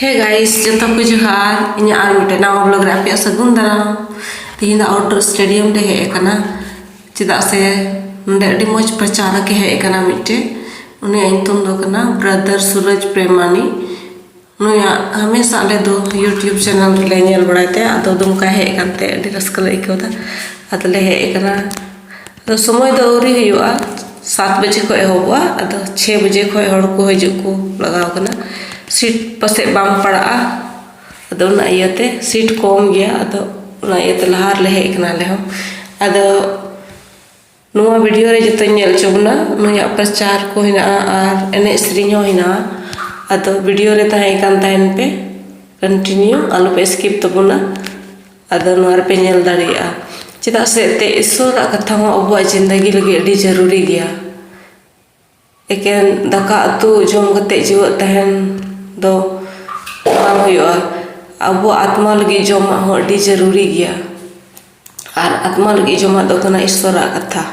Hey guys, jumpa ko johar. Ini aru te nawa vlog re ape sagun daram. Tihin da outdoor stadium de he kana. Chida se nde adi moj prachara ke he kana mitte. Uni nyutum do kana brother Suraj Premani. Nuya hamesha ale do YouTube channel le nyel barai te ado dum ka he kante adi raska le ikau da. Ado le he kana. Ado somoy do auri huyuga 7 baje ko ehobwa ado 6 baje ko hor ko hijuk ko lagaw kana. Seat पसे balm पड़ा अदो ना इयते seat कम गया अदो ना इयते लहार ले हे कना ले हम अदो नुआ वीडियो रे जतो नेल चोबना नुया प्रचार को हिना आर एने सेरिंग हो हिना अदो वीडियो रे ताहे कान ताइन पे कंटिन्यू आलो पे स्किप तबना अदो नुआर पे नेल दाड़िया चेदा से ते ईश्वर कथा हो अबुआ जिंदगी लगे अडी जरूरी गया एकेन दाका अतु जम कते जीव तहन दो बांग हुआ अब आत्मा लगी जमा हो अडी जरूरी गया और आत्मा लगी जमा दो कना ईश्वर कथा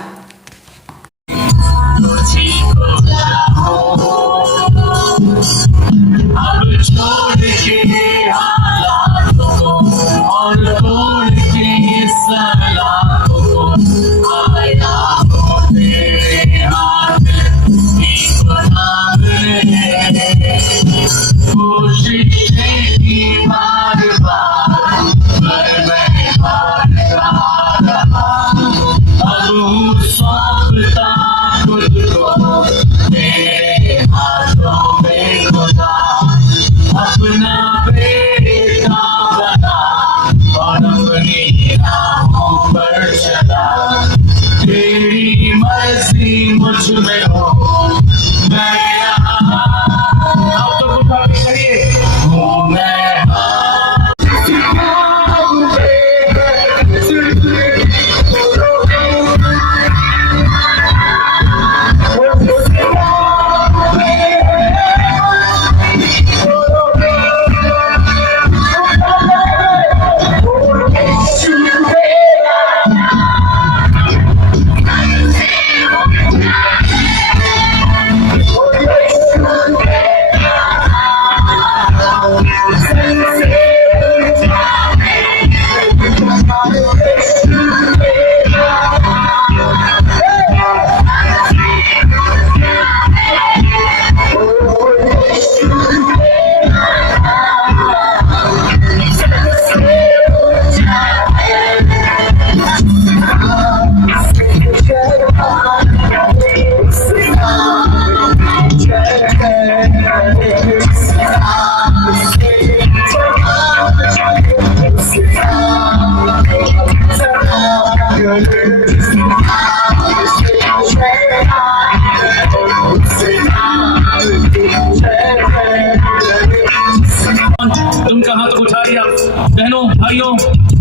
बहनों भाइयों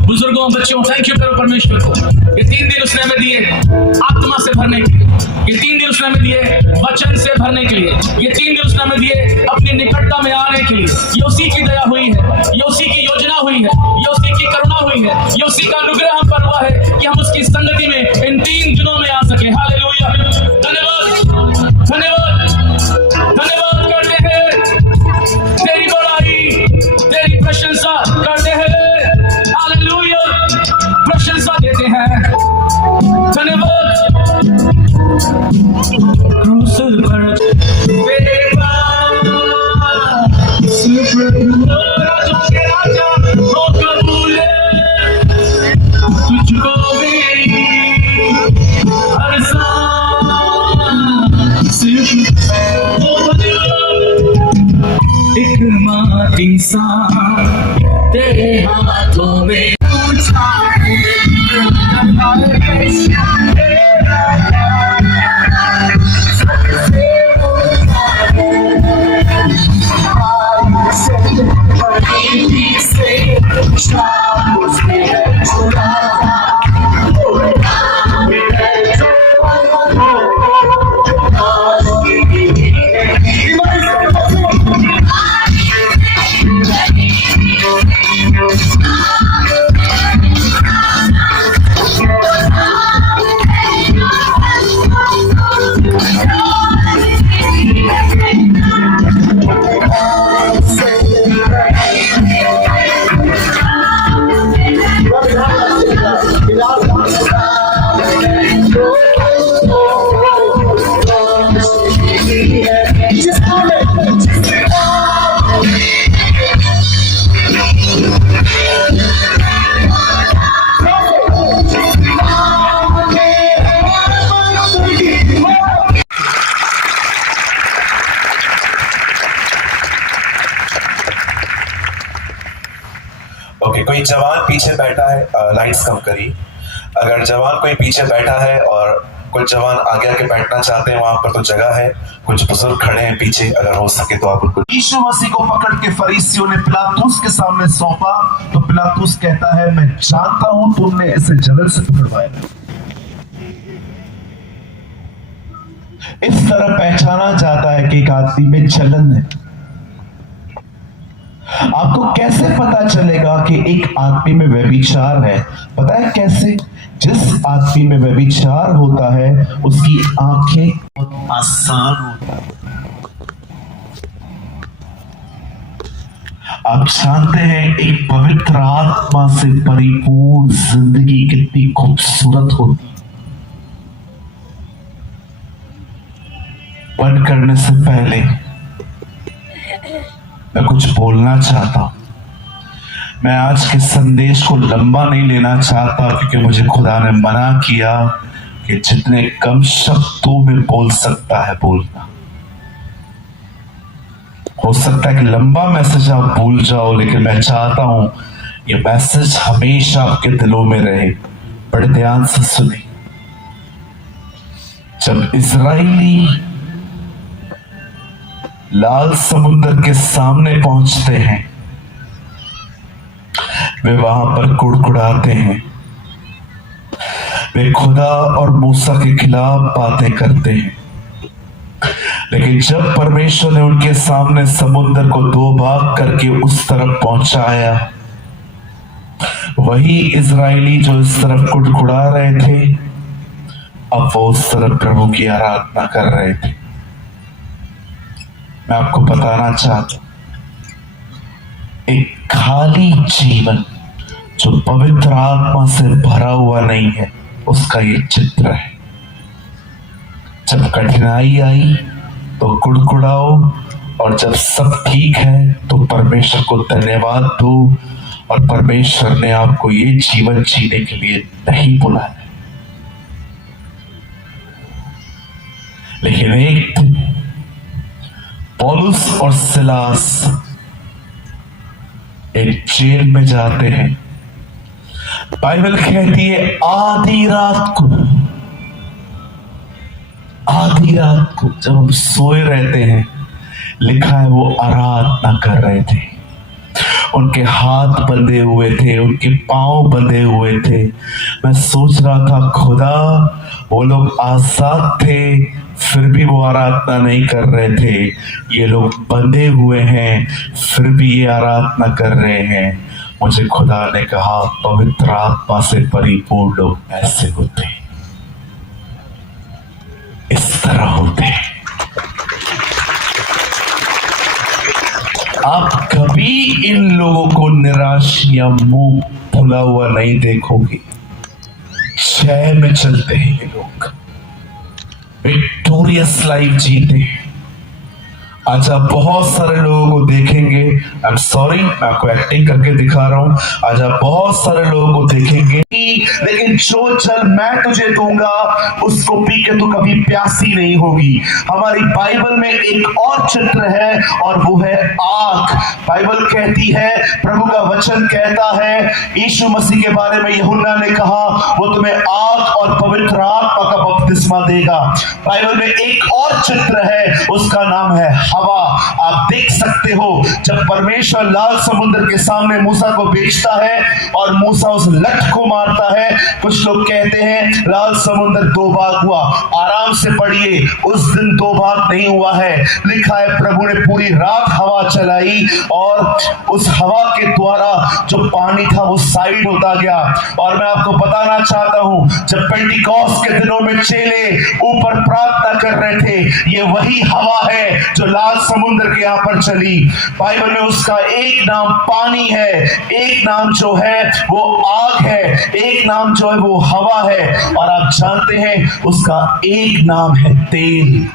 बुजुर्गों बच्चों थैंक यू करो परमेश्वर को ये 3 दिन उसने हमें दिए आत्मा से भरने के लिए ये 3 दिन उसने हमें दिए वचन से भरने के लिए ये 3 दिन उसने हमें दिए अपनी निकटता में आने के लिए ये उसी की दया हुई है ये उसी की योजना हुई है ये उसी की करुणा हुई है ये उसी का अनुग्रह हम पर हुआ है कि हम उसकी संगति में इन 3 दिनों में आ सके हालेलुया धन्यवाद धन्यवाद धन्यवाद करते हैं तेरी बड़ाई तेरी प्रशंसा करते हैं हालेलुया प्रशंसा देते हैं धन्यवाद क्रूस पर तेरे राजों के राजा हो कबूल तुझको मेरी हर सांस सिर्फ एक माटी सा तेरे हाथों में कोई जवान पीछे बैठा है, लाइट्स कम करिए। अगर जवान कोई पीछे बैठा है और कुछ जवान आगे आके बैठना चाहते हैं, वहां पर तो जगह है। कुछ बुजुर्ग खड़े हैं पीछे, अगर हो सके तो आप उनको। यीशु मसीह को पकड़ के फरीसियों ने पिलातुस के सामने सौंपा, तो पिलातुस कहता है, मैं जानता हूं तुमने इसे जलन से पकड़वाया। इस तरह पहचाना जाता है कि एक आदमी में जलन है। आपको कैसे पता चलेगा कि एक आदमी में व्यभिचार है? पता है कैसे? जिस आदमी में व्यभिचार होता है उसकी आंखें बहुत आसान होता है। आप जानते हैं एक पवित्र आत्मा से परिपूर्ण जिंदगी कितनी खूबसूरत होती है। बंद करने से पहले मैं कुछ बोलना चाहता हूं। मैं आज के संदेश को लंबा नहीं लेना चाहता, क्योंकि मुझे खुदा ने मना किया कि जितने कम शब्दों में बोल सकता है बोलना। हो सकता है कि लंबा मैसेज आप भूल जाओ, लेकिन मैं चाहता हूं ये मैसेज हमेशा आपके दिलों में रहे। बड़े ध्यान से सुने। जब इजरायली लाल समुद्र के सामने पहुंचते हैं, वे वहां पर कुड़कुड़ाते हैं, वे खुदा और मूसा के खिलाफ बातें करते हैं। लेकिन जब परमेश्वर ने उनके सामने समुद्र को दो भाग करके उस तरफ पहुंचाया, वही इजरायली जो इस तरफ कुड़कुड़ा रहे थे, अब वो उस तरफ प्रभु की आराधना कर रहे थे। मैं आपको बताना चाहता हूं, एक खाली जीवन जो पवित्र आत्मा से भरा हुआ नहीं है, उसका ये चित्र है। जब कठिनाई आई तो कुड़कुड़ाओ, और जब सब ठीक है तो परमेश्वर को धन्यवाद दो। और परमेश्वर ने आपको ये जीवन जीने के लिए नहीं बुलाया। लेकिन एक दिन पौलुस और सिलास एक जेल में जाते हैं। बाइबल कहती है आधी रात को जब हम सोए रहते हैं, लिखा है वो आराधना कर रहे थे। उनके हाथ बंधे हुए थे, उनके पांव बंधे हुए थे। मैं सोच रहा था, खुदा वो लोग आजाद थे फिर भी वो आराधना नहीं कर रहे थे। ये लोग बंधे हुए हैं फिर भी ये आराधना कर रहे हैं। मुझे खुदा ने कहा पवित्र आत्मा से परिपूर्ण लोग ऐसे होते, इस तरह होते। आप कभी इन लोगों को निराश या मुंह फुला हुआ नहीं देखोगे। क्षय में चलते हैं ये लोग, विक्टोरियस लाइफ जीते हैं। आज आप बहुत सारे लोगों को देखेंगे, आई एम सॉरी मैं आपको एक्टिंग करके दिखा रहा हूं। आज आप बहुत सारे लोगों को देखेंगे, लेकिन जो जल मैं तुझे दूंगा उसको पी के तू कभी प्यासी नहीं होगी। हमारी बाइबल में एक और चित्र है और वो है आग। बाइबल कहती है, प्रभु का वचन कहता है, यीशु मसीह के बारे में यूहन्ना ने कहा वो तुम्हें आग और पवित्र आत्मा का बपतिस्मा देगा। बाइबल में एक और चित्र है, उसका नाम है हवा। आप देख सकते हो जब परमेश्वर लाल समुद्र के सामने मूसा को भेजता है और मूसा उस लठ को मारता है, कुछ लोग कहते हैं लाल समुद्र दो भाग हुआ। आराम से पढ़िए, उस दिन दो भाग नहीं हुआ है। लिखा है प्रभु ने पूरी रात हवा चलाई और उस हवा के द्वारा जो पानी था वो साइड होता गया। और मैं आपको बताना चाहता हूं, जब पेंटिकॉस्ट के दिनों में चेले ऊपर प्रार्थना कर रहे थे, ये वही हवा है जो लाल समुद्र के यहां पर चली। बाइबल में उसका एक नाम पानी है, एक नाम जो है वो आग है, एक नाम जो है वो हवा है, और आप जानते हैं उसका एक नाम है तेल।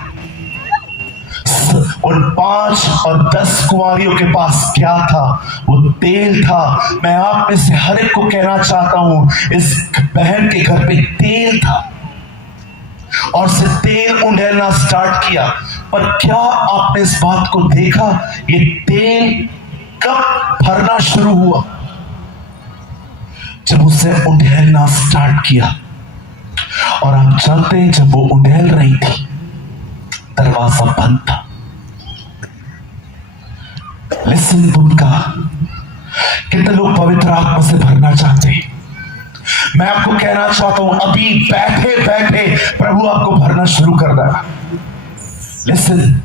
उन 5 और 10 कुंवारियों के पास क्या था? वो तेल था। मैं आप में से हर एक को कहना चाहता हूं, इस बहन के घर पे तेल था और से तेल उंडेलना स्टार्ट किया। पर क्या आपने इस बात को देखा, ये तेल कब भरना शुरू हुआ? जब उसने उंडेलना स्टार्ट किया, और आप जानते हैं जब वो उंडेल रही थी दरवाजा बंद था। लिसन तुमका, कितने लोग पवित्र आत्मा से भरना चाहते हैं? मैं आपको कहना चाहता हूं अभी बैठे बैठे प्रभु आपको भरना शुरू कर देगा। लिसन,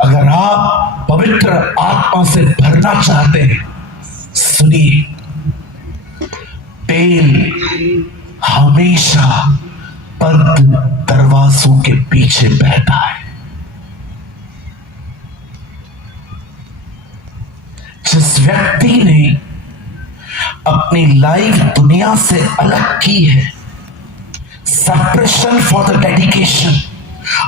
अगर आप पवित्र आत्मा से भरना चाहते हैं, सुनिए, तेल हमेशा बंद दरवाजों के पीछे बहता है। जिस व्यक्ति ने अपनी लाइफ दुनिया से अलग की है, सेपरेशन फॉर द डेडिकेशन,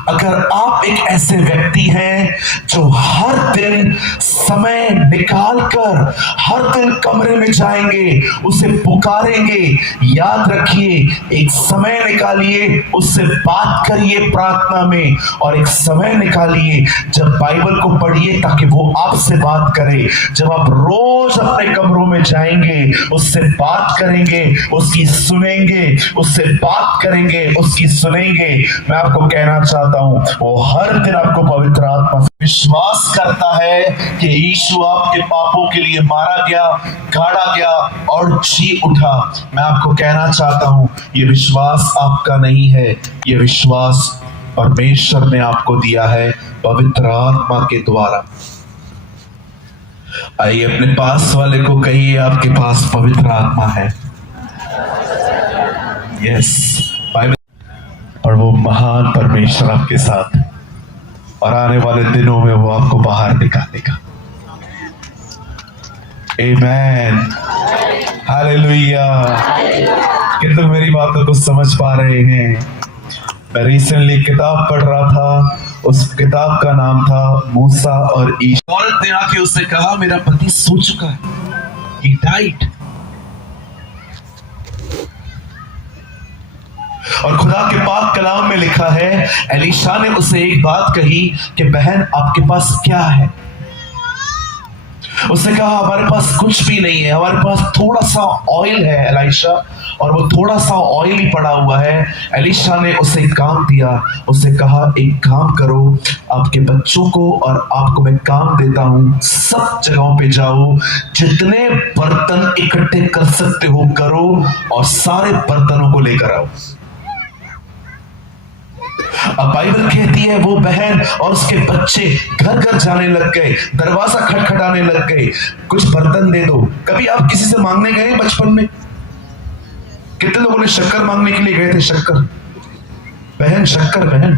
अगर आप एक ऐसे व्यक्ति हैं जो हर दिन समय निकालकर हर दिन कमरे में जाएंगे, उसे पुकारेंगे, याद रखिए, एक समय निकालिए, उससे बात करिए प्रार्थना में, और एक समय निकालिए जब बाइबल को पढ़िए ताकि वो आपसे बात करे। जब आप रोज अपने कमरों में जाएंगे, उससे बात करेंगे, उसकी सुनेंगे, उससे बात करेंगे, उसकी सुनेंगे, मैं आपको कहना चाहता हूं वो हर दिन आपको पवित्र आत्मा विश्वास करता है कि यीशु आपके पापों के लिए मारा गया, गाड़ा गया और जी उठा। मैं आपको कहना चाहता हूं ये विश्वास आपका नहीं है, ये विश्वास परमेश्वर ने आपको दिया है पवित्र आत्मा के द्वारा। आइए अपने पास वाले को कहिए, आपके पास पवित्र आत्मा है। यस, और वो महान परमेश्वर आपके साथ, और आने वाले दिनों में वो आपको बाहर निकालेगा। आमेन, हालेलुया। कितने मेरी बातों को समझ पा रहे हैं? मैं रिसेंटली किताब पढ़ रहा था, उस किताब का नाम था मूसा और ईशा। औरत ने आके उससे कहा मेरा पति सो चुका है, he died। और खुदा के पाक कलाम में लिखा है, एलीशा ने उसे एक बात कही कि बहन आपके पास क्या है? उसने कहा हमारे पास कुछ भी नहीं है, हमारे पास थोड़ा सा ऑयल है एलीशा, और वो थोड़ा सा ऑयल ही पड़ा हुआ है। एलीशा ने उसे काम दिया, उसे कहा एक काम करो, आपके बच्चों को और आपको मैं काम देता हूं, सब जगहों पे जाओ, जितने बर्तन इकट्ठे कर सकते हो करो, और सारे बर्तनों को लेकर आओ। अब बाइबल कहती है वो बहन और उसके बच्चे घर घर जाने लग गए, दरवाजा खटखटाने लग गए, कुछ बर्तन दे दो। कभी आप किसी से मांगने गए बचपन में? कितने लोगों ने शक्कर मांगने के लिए गए थे? शक्कर, बहन शक्कर, बहन